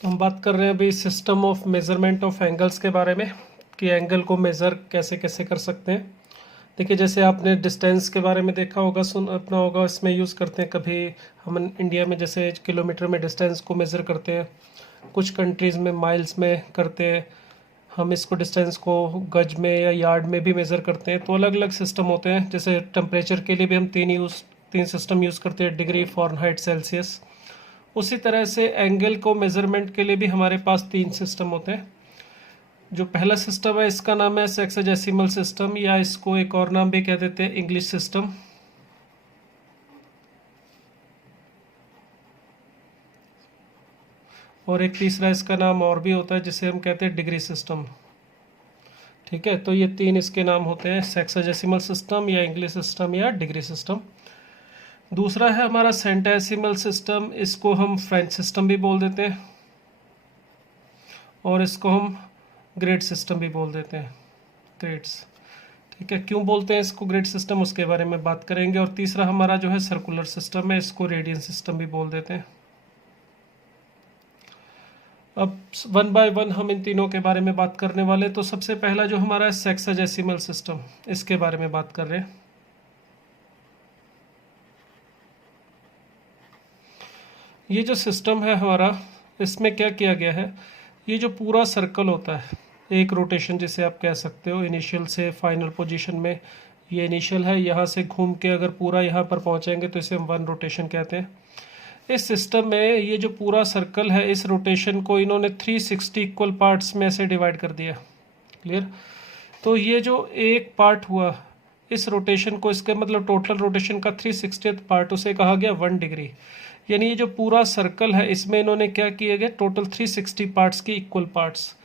तो हम बात कर रहे हैं अभी system of measurement of angles के बारे में कि एंगल को मेज़र कैसे कैसे कर सकते हैं। देखिए, जैसे आपने डिस्टेंस के बारे में देखा होगा, अपना होगा, इसमें यूज़ करते हैं। कभी हम इंडिया में जैसे किलोमीटर में डिस्टेंस को मेज़र करते हैं, कुछ कंट्रीज़ में माइल्स में करते हैं, हम इसको डिस्टेंस को गज में या यार्ड में भी मेज़र करते हैं। तो अलग अलग सिस्टम होते हैं। जैसे टेम्परेचर के लिए भी हम तीन सिस्टम यूज़ करते हैं, डिग्री, फ़ारेनहाइट, सेल्सियस। उसी तरह से एंगल को मेज़रमेंट के लिए भी हमारे पास तीन सिस्टम होते हैं। जो पहला सिस्टम है इसका नाम है सेक्साडेसिमल सिस्टम, या इसको एक और नाम भी कह देते हैं इंग्लिश सिस्टम। और एक तीसरा इसका नाम और भी होता है जिसे हम कहते हैं डिग्री सिस्टम। ठीक है, तो ये तीन इसके नाम होते हैं, सेक्साडेसिमल सिस्टम या इंग्लिश सिस्टम या डिग्री सिस्टम। दूसरा है हमारा सेंटेसिमल सिस्टम, इसको हम फ्रेंच सिस्टम भी बोल देते हैं और इसको हम ग्रेड सिस्टम भी बोल देते हैं, ग्रेड्स। ठीक है, क्यों बोलते हैं इसको ग्रेड सिस्टम, उसके बारे में बात करेंगे। और तीसरा हमारा जो है सर्कुलर सिस्टम है, इसको रेडियन सिस्टम भी बोल देते हैं। अब वन बाय वन हम इन तीनों के बारे में बात करने वाले। तो सबसे पहला जो हमारा है सेक्साडेसिमल सिस्टम, इसके बारे में बात कर रहे हैं। ये जो सिस्टम है हमारा, इसमें क्या किया गया है, ये जो पूरा सर्कल होता है, एक रोटेशन जिसे आप कह सकते हो, इनिशियल से फाइनल पोजीशन में, ये इनिशियल है, यहाँ से घूम के अगर पूरा यहाँ पर पहुँचेंगे तो इसे हम वन रोटेशन कहते हैं। इस सिस्टम में ये जो पूरा सर्कल है, इस रोटेशन को इन्होंने 360 इक्वल पार्ट्स में ऐसे डिवाइड कर दिया। क्लियर? तो ये जो एक पार्ट हुआ इस रोटेशन को, इसके मतलब टोटल रोटेशन का 360th पार्ट, उसे कहा गया 1 डिग्री। यानी ये जो पूरा सर्कल है, इसमें इन्होंने क्या किए गए, टोटल 360 पार्ट्स की इक्वल पार्ट्स।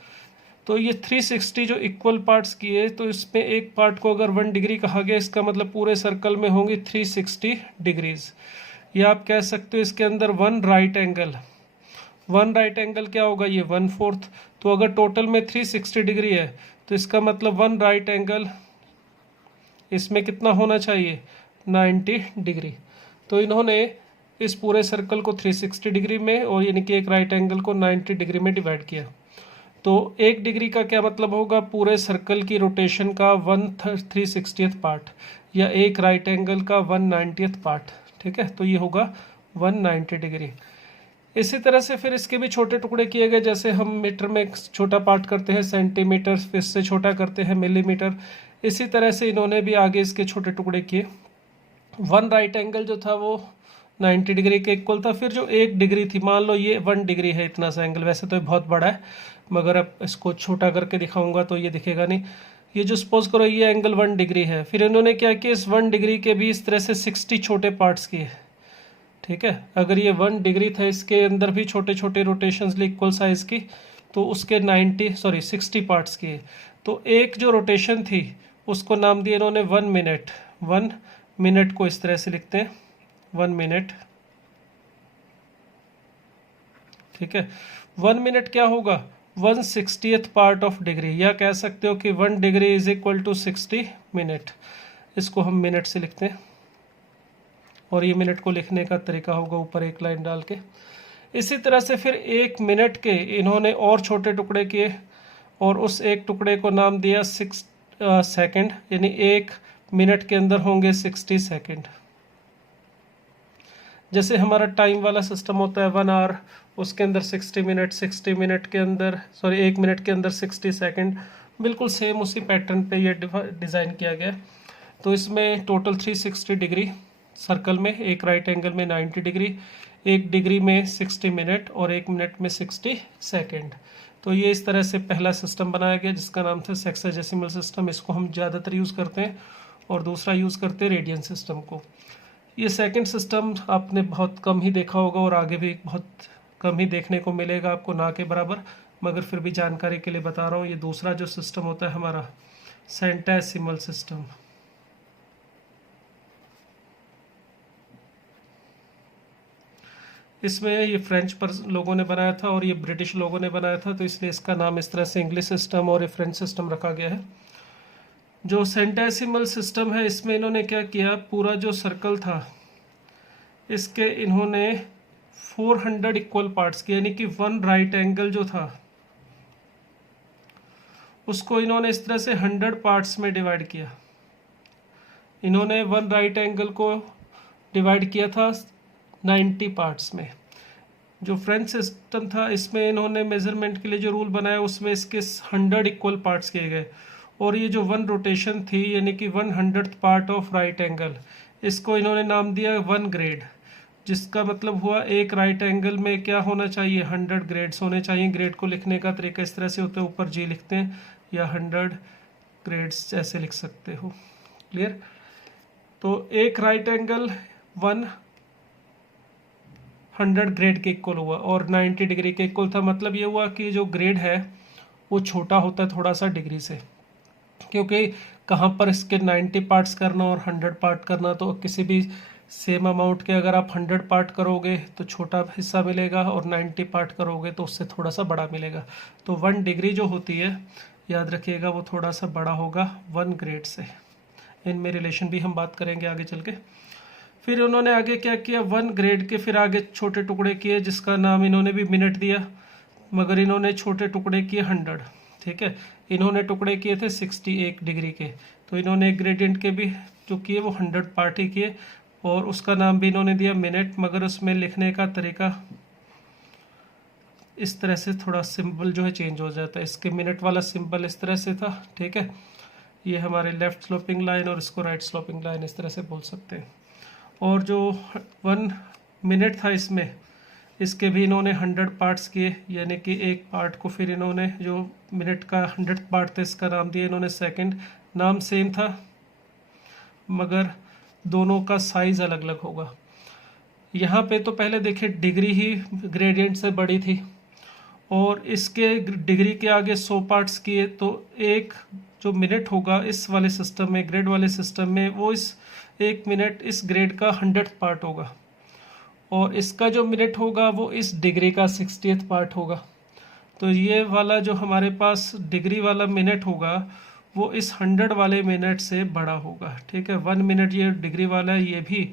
तो ये 360 जो इक्वल पार्ट्स किए, तो इसमें एक पार्ट को अगर 1 डिग्री कहा गया, इसका मतलब पूरे सर्कल में होंगी 360 डिग्रीज। या आप कह सकते हो इसके अंदर वन राइट एंगल क्या होगा, ये 1/4। तो अगर टोटल में 360 डिग्री है तो इसका मतलब वन राइट एंगल इसमें कितना होना चाहिए, 90 डिग्री। तो इन्होंने इस पूरे सर्कल को 360 डिग्री में और यानी कि एक राइट एंगल को 90 डिग्री में डिवाइड किया। तो 1 डिग्री का क्या मतलब होगा, पूरे सर्कल की रोटेशन का 1/360th पार्ट, या एक राइट एंगल का 1/90th पार्ट। ठीक है, तो ये होगा 190 डिग्री। इसी तरह से फिर इसके भी छोटे टुकड़े किए गए, जैसे हम मीटर में छोटा पार्ट करते हैं सेंटीमीटर, फिर इससे छोटा करते हैं मिलीमीटर। इसी तरह से इन्होंने भी आगे इसके छोटे टुकड़े किए। वन राइट एंगल जो था वो 90 डिग्री के इक्वल था। फिर जो 1 डिग्री थी, मान लो ये 1 डिग्री है इतना सा एंगल, वैसे तो ये बहुत बड़ा है, मगर अब इसको छोटा करके दिखाऊंगा तो ये दिखेगा नहीं। ये जो सपोज करो ये एंगल 1 डिग्री है, फिर इन्होंने क्या किया, इस 1 डिग्री के भी इस तरह से 60 छोटे पार्ट्स किए। ठीक है, अगर ये 1 डिग्री था, इसके अंदर भी छोटे छोटे रोटेशंस ली इक्वल साइज की, तो उसके 60 पार्ट्स किए। तो एक जो रोटेशन थी उसको नाम दिया इन्होंने 1 मिनट। 1 मिनट को इस तरह से लिखते हैं, 1 मिनट। ठीक है, 1 मिनट क्या होगा, 1/60th पार्ट ऑफ डिग्री, या कह सकते हो कि 1 degree is equal to 60 minute. इसको हम मिनट से लिखते हैं और ये मिनट को लिखने का तरीका होगा ऊपर एक लाइन डाल के। इसी तरह से फिर 1 मिनट के इन्होंने और छोटे टुकड़े किए और उस एक टुकड़े को नाम दिया 6 सेकंड, यानी 1 मिनट के अंदर होंगे 60 सेकंड। जैसे हमारा टाइम वाला सिस्टम होता है 1 आवर, उसके अंदर 60 मिनट, 60 मिनट के अंदर 1 मिनट के अंदर 60 सेकंड, बिल्कुल सेम उसी पैटर्न पे ये डिज़ाइन किया गया। तो इसमें टोटल 360 डिग्री सर्कल में, एक राइट एंगल में 90 डिग्री, 1 डिग्री में 60 मिनट और 1 मिनट में 60 सेकंड। तो ये इस तरह से पहला सिस्टम बनाया गया जिसका नाम था सेक्साडेसिमल सिस्टम। इसको हम ज़्यादातर यूज़ करते हैं और दूसरा यूज़ करते हैं रेडियन सिस्टम को। ये सेकंड सिस्टम आपने बहुत कम ही देखा होगा और आगे भी बहुत कम ही देखने को मिलेगा आपको, ना के बराबर, मगर फिर भी जानकारी के लिए बता रहा हूँ। ये दूसरा जो सिस्टम होता है हमारा सेंटेसिमल सिस्टम। इसमें ये फ्रेंच पर लोगों ने बनाया था और ये ब्रिटिश लोगों ने बनाया था, तो इसलिए इसका नाम इस तरह से इंग्लिश सिस्टम और ये फ्रेंच सिस्टम रखा गया है। जो सेंटेसिमल सिस्टम है, इसमें इन्होंने क्या किया, पूरा जो सर्कल था इसके इन्होंने 400 इक्वल पार्ट्स की, यानी कि वन राइट एंगल जो था उसको इन्होंने इस तरह से 100 पार्ट्स में डिवाइड किया। इन्होंने वन राइट एंगल को डिवाइड किया था 90 पार्ट्स में। जो फ्रेंच सिस्टम था इसमें इन्होंने मेजरमेंट के लिए जो रूल बनाया उसमें इसके 100 इक्वल पार्ट्स किए गए, और ये जो वन रोटेशन थी यानी कि 100th part of right angle, इसको इन्होंने नाम दिया 1 ग्रेड, जिसका मतलब हुआ एक राइट एंगल में क्या होना चाहिए, 100 ग्रेड्स होने चाहिए। ग्रेड को लिखने का तरीका इस तरह से होता है, ऊपर जी लिखते हैं या 100 ग्रेड्स ऐसे लिख सकते हो। क्लियर? तो एक राइट एंगल 100 ग्रेड के इक्वल हुआ और 90 डिग्री के इक्वल था। मतलब ये हुआ कि जो ग्रेड है वो छोटा होता है थोड़ा सा डिग्री से, क्योंकि कहाँ पर इसके 90 पार्ट्स करना और 100 पार्ट करना, तो किसी भी सेम अमाउंट के अगर आप 100 पार्ट करोगे तो छोटा हिस्सा मिलेगा और 90 पार्ट करोगे तो उससे थोड़ा सा बड़ा मिलेगा। तो 1 डिग्री जो होती है याद रखिएगा वो थोड़ा सा बड़ा होगा 1 ग्रेड से। इनमें रिलेशन भी हम बात करेंगे आगे चल के। फिर उन्होंने आगे क्या किया, 1 ग्रेड के फिर आगे छोटे टुकड़े किए जिसका नाम इन्होंने भी मिनट दिया, मगर इन्होंने छोटे टुकड़े किए 100। ठीक है, इन्होंने टुकड़े किए थे 61 डिग्री के, तो इन्होंने एक ग्रेडियंट के भी जो किए वो 100 पार्ट ही किए और उसका नाम भी इन्होंने दिया मिनट, मगर उसमें लिखने का तरीका इस तरह से थोड़ा सिंबल जो है चेंज हो जाता है। इसके मिनट वाला सिंबल इस तरह से था। ठीक है, ये हमारे लेफ्ट स्लोपिंग लाइन और इसको राइट स्लोपिंग लाइन इस तरह से बोल सकते हैं। और जो 1 मिनट था इसके भी इन्होंने 100 पार्ट्स किए, यानी कि एक पार्ट को फिर इन्होंने जो मिनट का 100 पार्ट था इसका नाम दिया इन्होंने सेकंड। नाम सेम था मगर दोनों का साइज अलग अलग होगा। यहाँ पे तो पहले देखिए डिग्री ही ग्रेडियंट से बड़ी थी और इसके डिग्री के आगे 100 पार्ट्स किए, तो एक जो मिनट होगा इस वाले सिस्टम में, ग्रेड वाले सिस्टम में, वो इस एक मिनट इस ग्रेड का 100th पार्ट होगा और इसका जो मिनट होगा वो इस डिग्री का 60th पार्ट होगा। तो ये वाला जो हमारे पास डिग्री वाला मिनट होगा वो इस 100 वाले मिनट से बड़ा होगा। ठीक है, 1 मिनट ये डिग्री वाला है, ये भी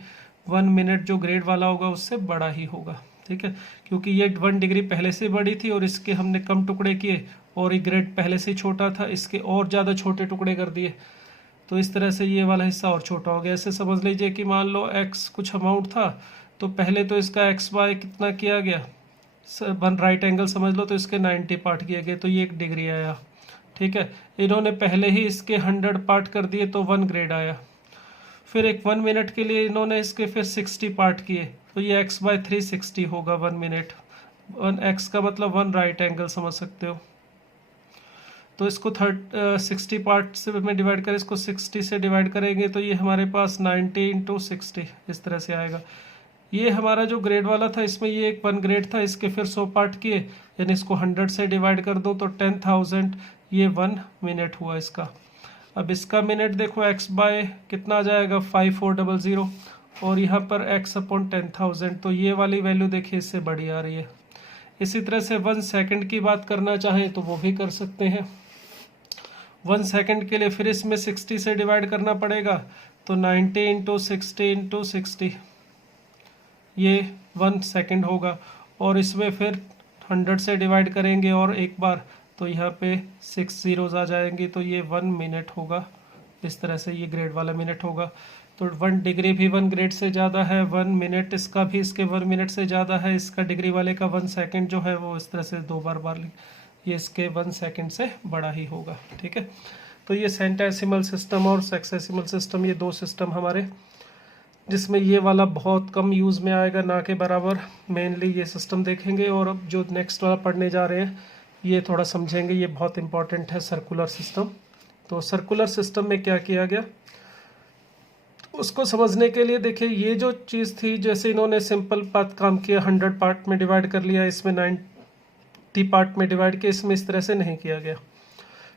1 मिनट जो ग्रेड वाला होगा उससे बड़ा ही होगा। ठीक है, क्योंकि ये 1 डिग्री पहले से बड़ी थी और इसके हमने कम टुकड़े किए और ये ग्रेड पहले से छोटा था, इसके और ज़्यादा छोटे टुकड़े कर दिए, तो इस तरह से ये वाला हिस्सा और छोटा हो गया। ऐसे समझ लीजिए कि मान लो x कुछ अमाउंट था, तो पहले तो इसका xy कितना किया गया, 1 राइट एंगल समझ लो, तो इसके 90 पार्ट किए गए, तो ये 1 डिग्री आया। ठीक है, इन्होंने पहले ही इसके 100 पार्ट कर दिए तो 1 ग्रेड आया। फिर एक 1 मिनट के लिए इन्होंने इसके फिर 60 पार्ट किए, तो ये x/3 60 होगा 1 मिनट। 1x का मतलब 1 राइट एंगल समझ सकते हो। तो इसको 60 पार्ट से में डिवाइड करें, इसको 60 से डिवाइड करेंगे तो ये हमारे पास 90 × 60 इस तरह से आएगा। ये हमारा जो ग्रेड वाला था इसमें ये एक 1 ग्रेड था, इसके फिर 100 पार्ट किए, यानी इसको 100 से डिवाइड कर दो तो 10,000, ये 1 मिनट हुआ इसका। अब इसका मिनट देखो x/ कितना आ जाएगा 5400 और यहाँ पर x/10,000, तो ये वाली वैल्यू देखिए इससे बड़ी आ रही है। इसी तरह से 1 सेकंड की बात करना चाहें तो वो भी कर सकते हैं। 1 सेकंड के लिए फिर इसमें 60 से डिवाइड करना पड़ेगा, तो 90 × 60 × 60 ये 1 सेकंड होगा, और इसमें फिर 100 से डिवाइड करेंगे और एक बार, तो यहाँ पे 6 zeros आ जाएंगे, तो ये 1 मिनट होगा। इस तरह से ये ग्रेड वाला मिनट होगा। तो 1 डिग्री भी 1 ग्रेड से ज़्यादा है, 1 मिनट इसका भी इसके 1 मिनट से ज़्यादा है, इसका डिग्री वाले का 1 सेकंड जो है वो इस तरह से 2 बार ये इसके 1 सेकंड से बड़ा ही होगा। ठीक है, तो ये सेंटेसिमल सिस्टम और सेक्सेसिमल सिस्टम, ये 2 सिस्टम हमारे, जिसमें ये वाला बहुत कम यूज़ में आएगा, ना के बराबर मेनली ये सिस्टम देखेंगे। और अब जो नेक्स्ट वाला पढ़ने जा रहे हैं ये थोड़ा समझेंगे, ये बहुत इंपॉर्टेंट है, सर्कुलर सिस्टम। तो सर्कुलर सिस्टम में क्या किया गया उसको समझने के लिए देखिए, ये जो चीज़ थी, जैसे इन्होंने सिंपल बात काम किया, 100 पार्ट में डिवाइड कर लिया, इसमें 90 पार्ट में डिवाइड किया, इसमें इस तरह से नहीं किया गया।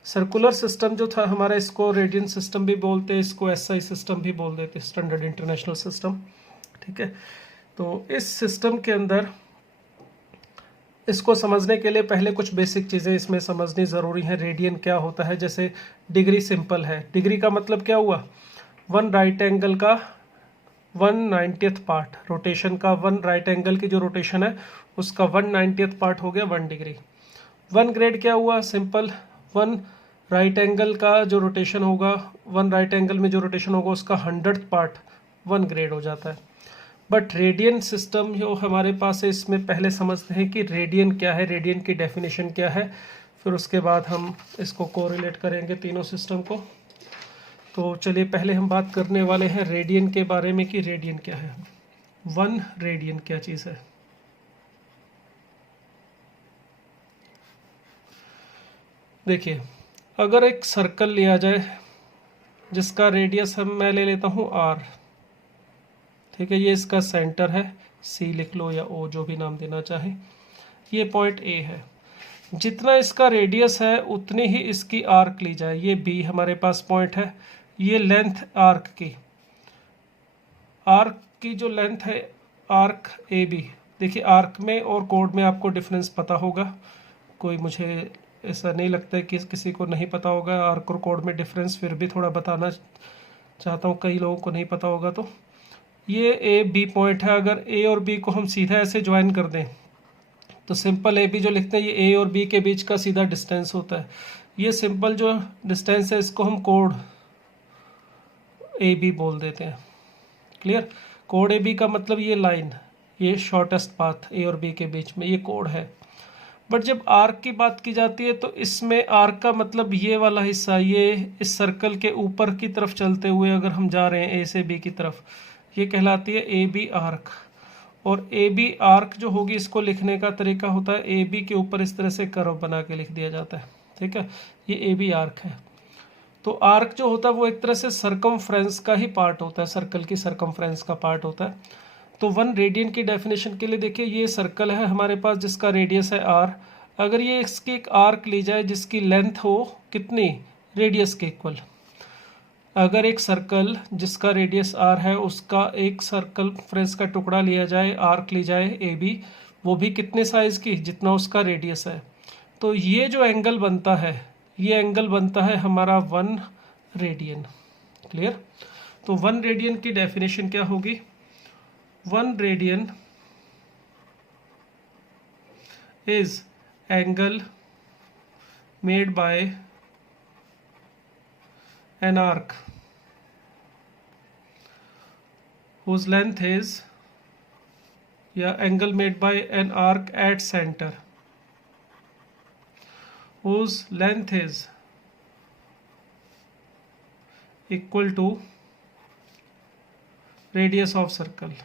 सर्कुलर सिस्टम जो था हमारा, इसको रेडियन सिस्टम भी बोलते हैं, इसको SI सिस्टम भी बोल देते, स्टैंडर्ड इंटरनेशनल सिस्टम। ठीक है, तो इस सिस्टम के अंदर इसको समझने के लिए पहले कुछ बेसिक चीज़ें इसमें समझनी ज़रूरी है। रेडियन क्या होता है, जैसे डिग्री सिंपल है, डिग्री का मतलब क्या हुआ, 1 राइट एंगल का 1/90th पार्ट रोटेशन का, 1 राइट एंगल की जो रोटेशन है उसका 1/90th पार्ट हो गया 1 डिग्री। 1 ग्रेड क्या हुआ, सिंपल 1 राइट एंगल का जो रोटेशन होगा, 1 राइट एंगल में जो रोटेशन होगा उसका 100th पार्ट 1 ग्रेड हो जाता है। बट रेडियन सिस्टम जो हमारे पास है, इसमें पहले समझते हैं कि रेडियन क्या है, रेडियन की डेफिनेशन क्या है, फिर उसके बाद हम इसको कोरिलेट करेंगे तीनों सिस्टम को। तो चलिए पहले हम बात करने वाले हैं रेडियन के बारे में कि रेडियन क्या है। 1 रेडियन क्या चीज़ है। देखिए, अगर एक सर्कल लिया जाए जिसका रेडियस मैं ले लेता हूँ r, ठीक है, ये इसका सेंटर है, C लिख लो या O जो भी नाम देना चाहे, ये पॉइंट A है। जितना इसका रेडियस है उतनी ही इसकी आर्क ली जाए। ये B हमारे पास पॉइंट है, ये लेंथ आर्क की जो लेंथ है आर्क AB। देखिए आर्क में और कोड में आपको डिफरेंस पता होगा, कोई मुझे ऐसा नहीं लगता है कि किसी को नहीं पता होगा आर्क और कोड में डिफरेंस, फिर भी थोड़ा बताना चाहता हूँ, कई लोगों को नहीं पता होगा। तो ये AB पॉइंट है, अगर A और B को हम सीधा ऐसे ज्वाइन कर दें तो सिंपल AB जो लिखते हैं ये A और B के बीच का सीधा डिस्टेंस होता है। ये सिंपल जो डिस्टेंस है इसको हम कोड AB बोल देते हैं। क्लियर, कोड AB का मतलब ये लाइन, ये शॉर्टेस्ट पाथ A और B के बीच में, ये कोड है। बट जब आर्क की बात की जाती है तो इसमें आर्क का मतलब ये वाला हिस्सा, ये इस सर्कल के ऊपर की तरफ चलते हुए अगर हम जा रहे हैं A से B की तरफ, ये कहलाती है AB आर्क। और AB आर्क जो होगी इसको लिखने का तरीका होता है AB के ऊपर इस तरह से कर्व बना के लिख दिया जाता है, ठीक है, ये AB आर्क है। तो आर्क जो होता है वो एक तरह से सरकमफ्रेंस का ही पार्ट होता है, सर्कल की सरकमफ्रेंस का पार्ट होता है। तो 1 रेडियन की डेफिनेशन के लिए देखिए, ये सर्कल है हमारे पास जिसका रेडियस है r। अगर ये इसकी एक आर्क ली जाए जिसकी लेंथ हो कितनी, रेडियस के इक्वल, अगर एक सर्कल जिसका रेडियस r है उसका एक सर्कल फ्रेंस का टुकड़ा लिया जाए, आर्क ली जाए AB, वो भी कितने साइज की, जितना उसका रेडियस है, तो ये जो एंगल बनता है ये एंगल बनता है हमारा 1 रेडियन। क्लियर, तो 1 रेडियन की डेफिनेशन क्या होगी, 1 radian is angle made by an arc whose length is, या angle made by an arc at center whose length is equal to radius of circle।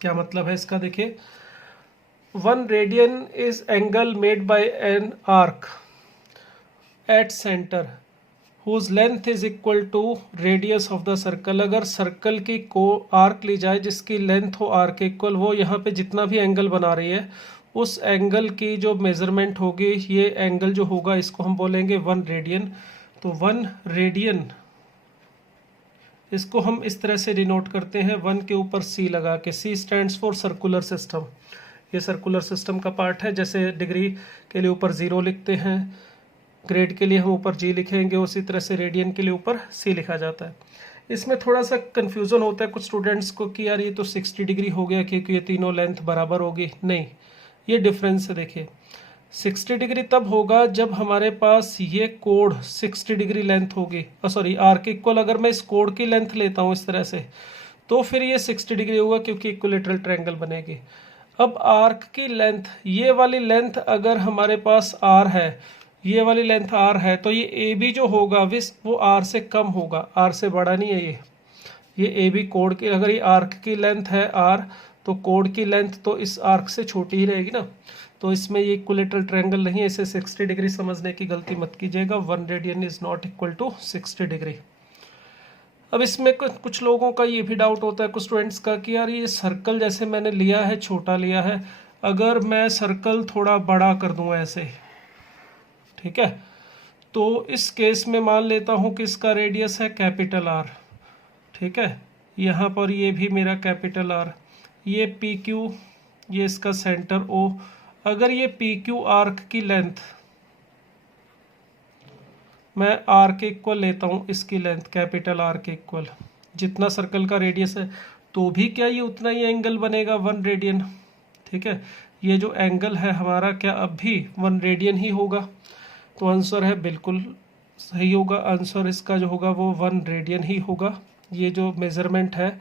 क्या मतलब है इसका, देखिए 1 radian is angle made by an arc at centre whose length is equal to radius of the circle. अगर circle की को arc ली जाए जिसकी लेंथ हो आर्क के इक्वल, वो यहाँ पे जितना भी एंगल बना रही है उस एंगल की जो मेजरमेंट होगी, ये एंगल जो होगा इसको हम बोलेंगे 1 रेडियन। तो 1 रेडियन इसको हम इस तरह से डिनोट करते हैं 1 के ऊपर C लगा के। C stands for circular system, ये सर्कुलर सिस्टम का पार्ट है। जैसे डिग्री के लिए ऊपर 0 लिखते हैं, ग्रेड के लिए हम ऊपर G लिखेंगे, उसी तरह से रेडियन के लिए ऊपर C लिखा जाता है। इसमें थोड़ा सा कन्फ्यूज़न होता है कुछ स्टूडेंट्स को कि यार ये तो 60 डिग्री हो गया क्योंकि ये तीनों लेंथ बराबर होगी। नहीं, ये डिफरेंस है। देखिए 60 डिग्री तब होगा जब हमारे पास ये कोड 60 डिग्री लेंथ होगी, सॉरी आर्क इक्वल, अगर मैं इस कोड की लेंथ लेता हूँ इस तरह से तो फिर ये 60 डिग्री होगा क्योंकि इक्विलेटरल ट्रायंगल बनेगी। अब आर्क की लेंथ, ये वाली लेंथ अगर हमारे पास r है, ये वाली लेंथ r है, तो ये AB जो होगा वो r से कम होगा, r से बड़ा नहीं है। ये AB कोड की, अगर ये आर्क की लेंथ है r तो कोड की लेंथ तो इस आर्क से छोटी ही रहेगी ना। तो इसमें ये इक्विलेटरल ट्रायंगल नहीं है, इसे 60 डिग्री समझने की गलती मत कीजिएगा। 1 radian is not equal to 60 degree. अब इसमें कुछ लोगों का ये भी डाउट होता है, कुछ स्टूडेंट्स का, कि यार ये सर्कल जैसे मैंने लिया है छोटा लिया है, अगर मैं सर्कल थोड़ा बड़ा कर दूं ऐसे, ठीक है, तो इस केस में मान लेता हूं कि इसका रेडियस है कैपिटल R, ठीक है, यहाँ पर ये भी मेरा कैपिटल R, ये PQ, ये इसका सेंटर O। अगर ये PQ आर्क की लेंथ मैं आर के इक्वल लेता हूँ इसकी लेंथ, कैपिटल आर के इक्वल जितना सर्कल का रेडियस है, तो भी क्या ये उतना ही एंगल बनेगा 1 रेडियन। ठीक है, ये जो एंगल है हमारा क्या अब भी 1 रेडियन ही होगा। तो आंसर है बिल्कुल सही होगा, आंसर इसका जो होगा वो 1 रेडियन ही होगा। ये जो मेज़रमेंट है,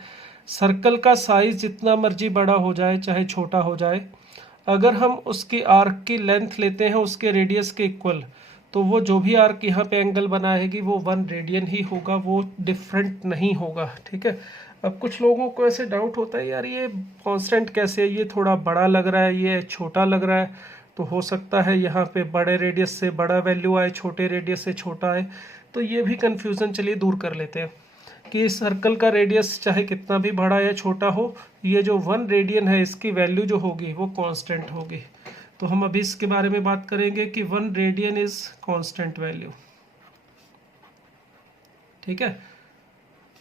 सर्कल का साइज जितना मर्जी बड़ा हो जाए चाहे छोटा हो जाए, अगर हम उसकी आर्क की लेंथ लेते हैं उसके रेडियस के इक्वल, तो वो जो भी आर्क यहाँ पे एंगल बनाएगी वो 1 रेडियन ही होगा, वो डिफरेंट नहीं होगा। ठीक है, अब कुछ लोगों को ऐसे डाउट होता है यार ये कांस्टेंट कैसे है, ये थोड़ा बड़ा लग रहा है, ये छोटा लग रहा है। तो हो सकता है यहाँ पे बड़े रेडियस से बड़ा वैल्यू आए, छोटे रेडियस से छोटा आए। तो ये भी कन्फ्यूज़न चलिए दूर कर लेते हैं कि इस सर्कल का रेडियस चाहे कितना भी बड़ा या छोटा हो, ये जो 1 रेडियन है इसकी वैल्यू जो होगी वो कांस्टेंट होगी। तो हम अभी इसके बारे में बात करेंगे कि 1 रेडियन इज कांस्टेंट वैल्यू। ठीक है,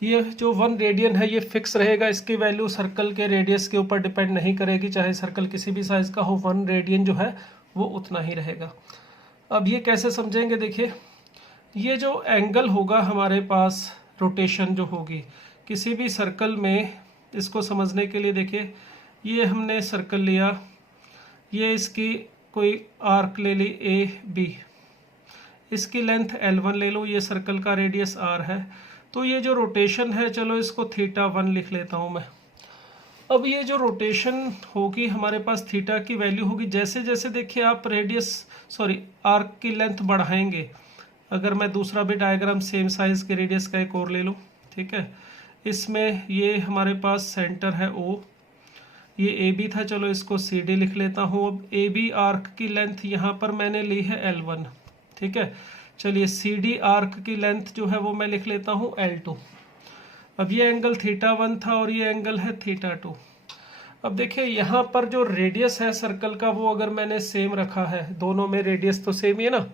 ये जो 1 रेडियन है ये फिक्स रहेगा, इसकी वैल्यू सर्कल के रेडियस के ऊपर डिपेंड नहीं करेगी, चाहे सर्कल किसी भी साइज का हो, 1 रेडियन जो है वो उतना ही रहेगा। अब ये कैसे समझेंगे, देखिए ये जो एंगल होगा हमारे पास, रोटेशन जो होगी किसी भी सर्कल में, इसको समझने के लिए देखिए ये हमने सर्कल लिया, ये इसकी कोई आर्क ले ली ए बी, इसकी लेंथ L1 ले लो, ये सर्कल का रेडियस R है। तो ये जो रोटेशन है, चलो इसको θ1 लिख लेता हूँ मैं। अब ये जो रोटेशन होगी हमारे पास थीटा की वैल्यू होगी, जैसे जैसे देखिए आप आर्क की लेंथ बढ़ाएंगे। अगर मैं दूसरा भी डायग्राम सेम साइज के रेडियस का एक और ले लूँ, ठीक है, इसमें ये हमारे पास सेंटर है O, ये ए बी था, चलो इसको सी डी लिख लेता हूँ। अब ए बी आर्क की लेंथ यहाँ पर मैंने ली है L1। ठीक है, चलिए सी डी आर्क की लेंथ जो है वो मैं लिख लेता हूँ L2। अब ये एंगल θ1 था और ये एंगल है θ2। अब देखिए यहाँ पर जो रेडियस है सर्कल का वो अगर मैंने सेम रखा है, दोनों में रेडियस तो सेम ही है ना।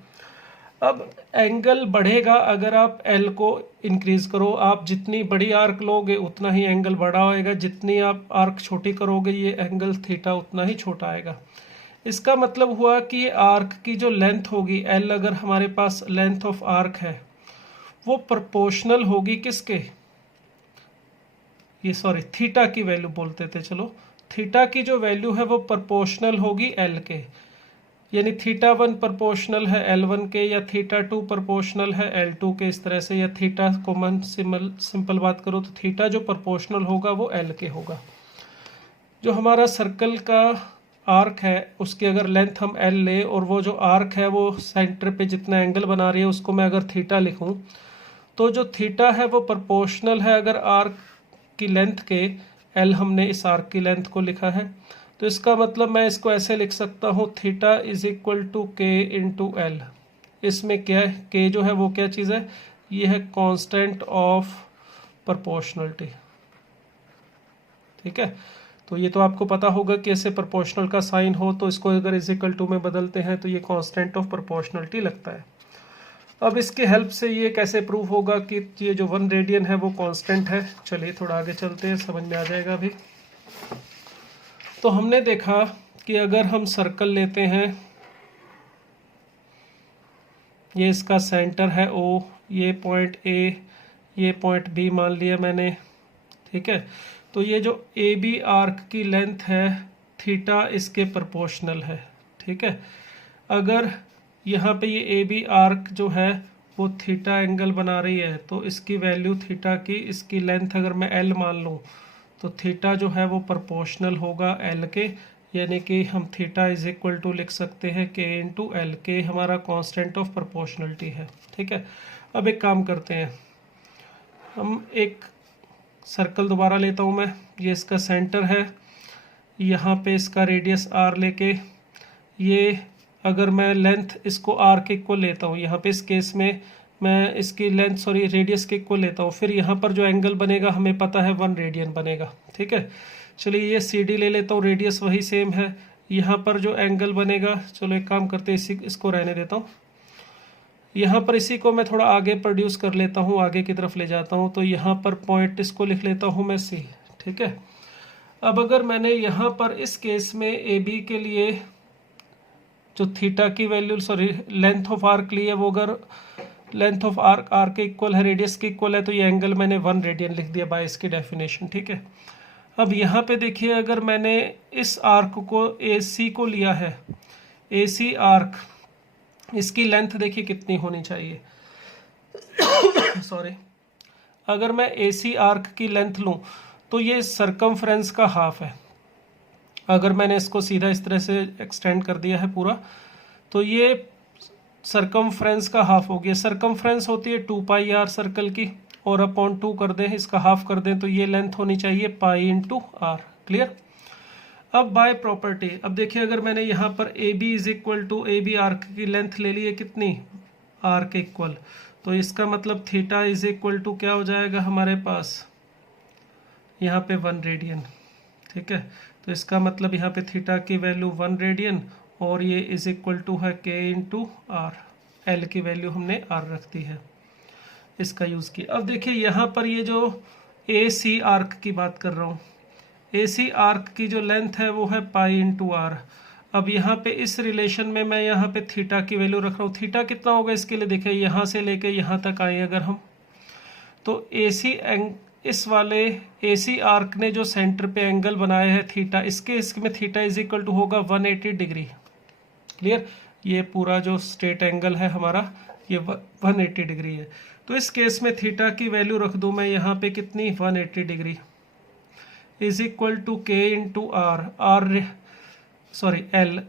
अब एंगल बढ़ेगा अगर आप L को इंक्रीज करो, आप जितनी बड़ी आर्क लोगे उतना ही एंगल बड़ा होएगा, जितनी आप आर्क छोटी करोगे ये एंगल थीटा उतना ही छोटा आएगा। इसका मतलब हुआ कि ये आर्क की जो लेंथ होगी L, अगर हमारे पास लेंथ ऑफ आर्क है वो प्रोपोर्शनल होगी किसके, ये थीटा की वैल्यू बोलते थे, चलो थीटा की जो वैल्यू है वो प्रोपोर्शनल होगी L के, यानी θ1 प्रोपोर्शनल है L1 के, या θ2 प्रोपोर्शनल है L2 के, इस तरह से। या थीटा को मन सिंपल बात करो तो थीटा जो प्रोपोर्शनल होगा वो L के होगा। जो हमारा सर्कल का आर्क है उसकी अगर लेंथ हम L ले और वो जो आर्क है वो सेंटर पे जितना एंगल बना रही है उसको मैं अगर थीटा लिखूं, तो जो थीटा है वो प्रोपोर्शनल है अगर आर्क की लेंथ के, L हमने इस आर्क की लेंथ को लिखा है, तो इसका मतलब मैं इसको ऐसे लिख सकता हूँ थीटा इज इक्वल टू के इंटू एल। इसमें क्या है, के जो है वो क्या चीज़ है, ये है कांस्टेंट ऑफ प्रोपोर्शनलिटी। ठीक है, तो ये तो आपको पता होगा कि ऐसे प्रोपोर्शनल का साइन हो तो इसको अगर इज इक्वल टू में बदलते हैं तो ये कांस्टेंट ऑफ प्रोपोर्शनलिटी लगता है। अब इसकी हेल्प से ये कैसे प्रूव होगा कि ये जो 1 रेडियन है वो कांस्टेंट है, चलिए थोड़ा आगे चलते हैं, समझ में आ जाएगा अभी। तो हमने देखा कि अगर हम सर्कल लेते हैं, ये इसका सेंटर है O, ये पॉइंट A, ये पॉइंट B मान लिया मैंने। ठीक है, तो ये जो ए बी आर्क की लेंथ है थीटा इसके प्रोपोर्शनल है। ठीक है, अगर यहाँ पे ये ए बी आर्क जो है वो थीटा एंगल बना रही है तो इसकी वैल्यू थीटा की, इसकी लेंथ अगर मैं L मान लूँ तो थीटा जो है वो प्रोपोर्शनल होगा L के, यानी कि हम थीटा इज इक्वल टू लिख सकते हैं के इंटू एल। के हमारा कांस्टेंट ऑफ प्रोपोर्शनलिटी है। ठीक है, अब एक काम करते हैं, हम एक सर्कल दोबारा लेता हूँ मैं, ये इसका सेंटर है, यहाँ पे इसका रेडियस R लेके, ये अगर मैं लेंथ इसको R के इक्वल लेता हूँ, यहाँ पे इस केस में मैं इसकी लेंथ रेडियस के इक्वल लेता हूँ, फिर यहाँ पर जो एंगल बनेगा हमें पता है 1 रेडियन बनेगा। ठीक है, चलिए ये सी डी ले लेता हूँ, रेडियस वही सेम है, यहाँ पर जो एंगल बनेगा, चलो एक काम करते हैं इसको रहने देता हूँ, यहाँ पर इसी को मैं थोड़ा आगे प्रोड्यूस कर लेता हूँ, आगे की तरफ ले जाता हूँ, तो यहाँ पर पॉइंट इसको लिख लेता हूँ मैं C। ठीक है, अब अगर मैंने यहाँ पर इस केस में ए बी के लिए जो थीटा की वैल्यू लेंथ ऑफ आर्क ली है वो अगर लेंथ ऑफ आर्क आर्क के इक्वल है, रेडियस के इक्वल है, तो ये एंगल मैंने 1 रेडियन लिख दिया बाय इसकी डेफिनेशन, ठीक है। अब यहाँ पे देखिए, अगर मैंने इस आर्क को AC को लिया है, AC आर्क, इसकी लेंथ देखिए कितनी होनी चाहिए सॉरी, अगर मैं AC आर्क की लेंथ लूँ तो ये सरकमफ्रेंस का हाफ है। अगर मैंने इसको सीधा इस तरह से एक्सटेंड कर दिया है पूरा, तो ये सरकमफ्रेंस का हाफ हो गया। सरकमफ्रेंस होती है 2πr सर्कल की, और अपॉन 2 कर दें, इसका हाफ कर दें, तो ये लेंथ होनी चाहिए पाई इंटू आर। क्लियर। अब बाय प्रॉपर्टी, अब देखिए अगर मैंने यहाँ पर AB is equal to AB arc की लेंथ ले ली है कितनी, आर के इक्वल, तो इसका मतलब थीटा इज इक्वल टू क्या हो जाएगा हमारे पास यहाँ पे 1 रेडियन, ठीक है। तो इसका मतलब यहाँ पे थीटा की वैल्यू 1 रेडियन, और ये इज इक्वल टू है K इंटू आर, एल की वैल्यू हमने आर रख दी है, इसका यूज़ किया। अब देखिए यहाँ पर ये जो AC आर्क की बात कर रहा हूँ, AC आर्क की जो लेंथ है वो है पाई इंटू आर। अब यहाँ पे इस रिलेशन में मैं यहाँ पे थीटा की वैल्यू रख रहा हूँ। थीटा कितना होगा इसके लिए, देखिए यहाँ से लेके यहाँ तक आए अगर हम, तो इस वाले AC आर्क ने जो सेंटर पे एंगल बनाया है थीटा, इसमें थीटा इज इक्वल टू होगा 180 डिग्री। क्लियर। ये पूरा जो स्ट्रेट एंगल है हमारा ये 180 डिग्री है। तो इस केस में थीटा की वैल्यू रख दूं मैं यहाँ पे कितनी, 180 degree is equal to K into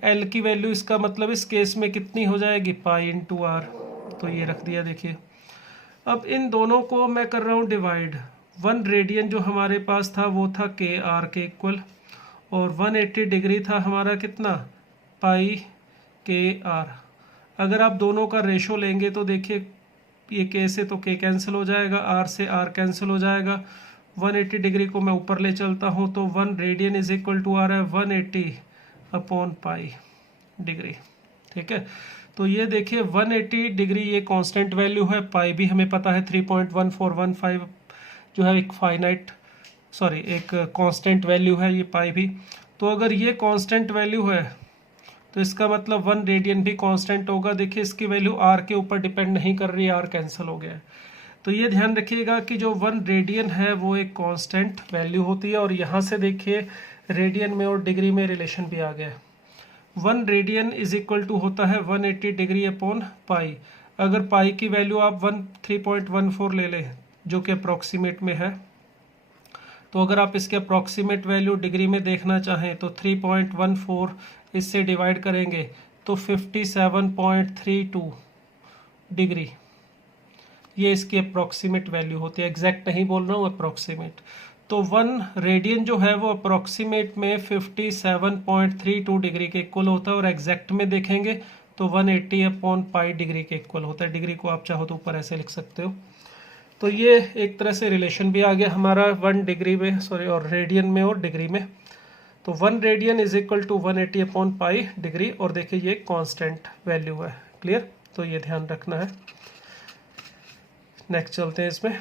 L की वैल्यू, इसका मतलब इस केस में कितनी हो जाएगी, पाई इंटू आर। तो ये रख दिया। देखिए अब इन दोनों को मैं कर रहा हूँ डिवाइड। 1 रेडियन जो हमारे पास था वो था KR के इक्वल, और 180 डिग्री था हमारा कितना, पाई KR। अगर आप दोनों का रेशो लेंगे तो देखिए ये K से तो K कैंसिल हो जाएगा, R से R कैंसिल हो जाएगा। 180 डिग्री को मैं ऊपर ले चलता हूँ तो 1 रेडियन इज इक्वल टू आ रहा है 180 अपॉन पाई डिग्री, ठीक है। तो ये देखिए 180 डिग्री ये कांस्टेंट वैल्यू है, पाई भी हमें पता है 3.1415 जो है एक कांस्टेंट वैल्यू है ये पाई भी। तो अगर ये कांस्टेंट वैल्यू है तो इसका मतलब 1 रेडियन भी कांस्टेंट होगा। देखिए इसकी वैल्यू आर के ऊपर डिपेंड नहीं कर रही है, आर कैंसिल हो गया है। तो ये ध्यान रखिएगा कि जो 1 रेडियन है वो एक कांस्टेंट वैल्यू होती है, और यहाँ से देखिए रेडियन में और डिग्री में रिलेशन भी आ गया है। 1 रेडियन इज इक्वल टू होता है 180 डिग्री अपॉन पाई। अगर पाई की वैल्यू आप 3.14 ले लें जो कि अप्रॉक्सीमेट में है, तो अगर आप इसके अप्रॉक्सीमेट वैल्यू डिग्री में देखना चाहें तो 3.14 इससे डिवाइड करेंगे तो 57.32 डिग्री ये इसकी अप्रॉक्सीमेट वैल्यू होती है। एग्जैक्ट नहीं बोल रहा हूँ, अप्रॉक्सीमेट। तो 1 रेडियन जो है वो अप्रॉक्सीमेट में 57.32 डिग्री के इक्वल होता है, और एग्जैक्ट में देखेंगे तो 180 अपॉन पाई डिग्री के इक्वल होता है। डिग्री को आप चाहो तो ऊपर ऐसे लिख सकते हो। तो ये एक तरह से रिलेशन भी आ गया हमारा 1 डिग्री में, और रेडियन में और डिग्री में। तो 1 radian is equal to 180 upon pi degree, और देखिए ये कांस्टेंट वैल्यू है। क्लियर। तो ये ध्यान रखना है। नेक्स्ट चलते हैं इसमें।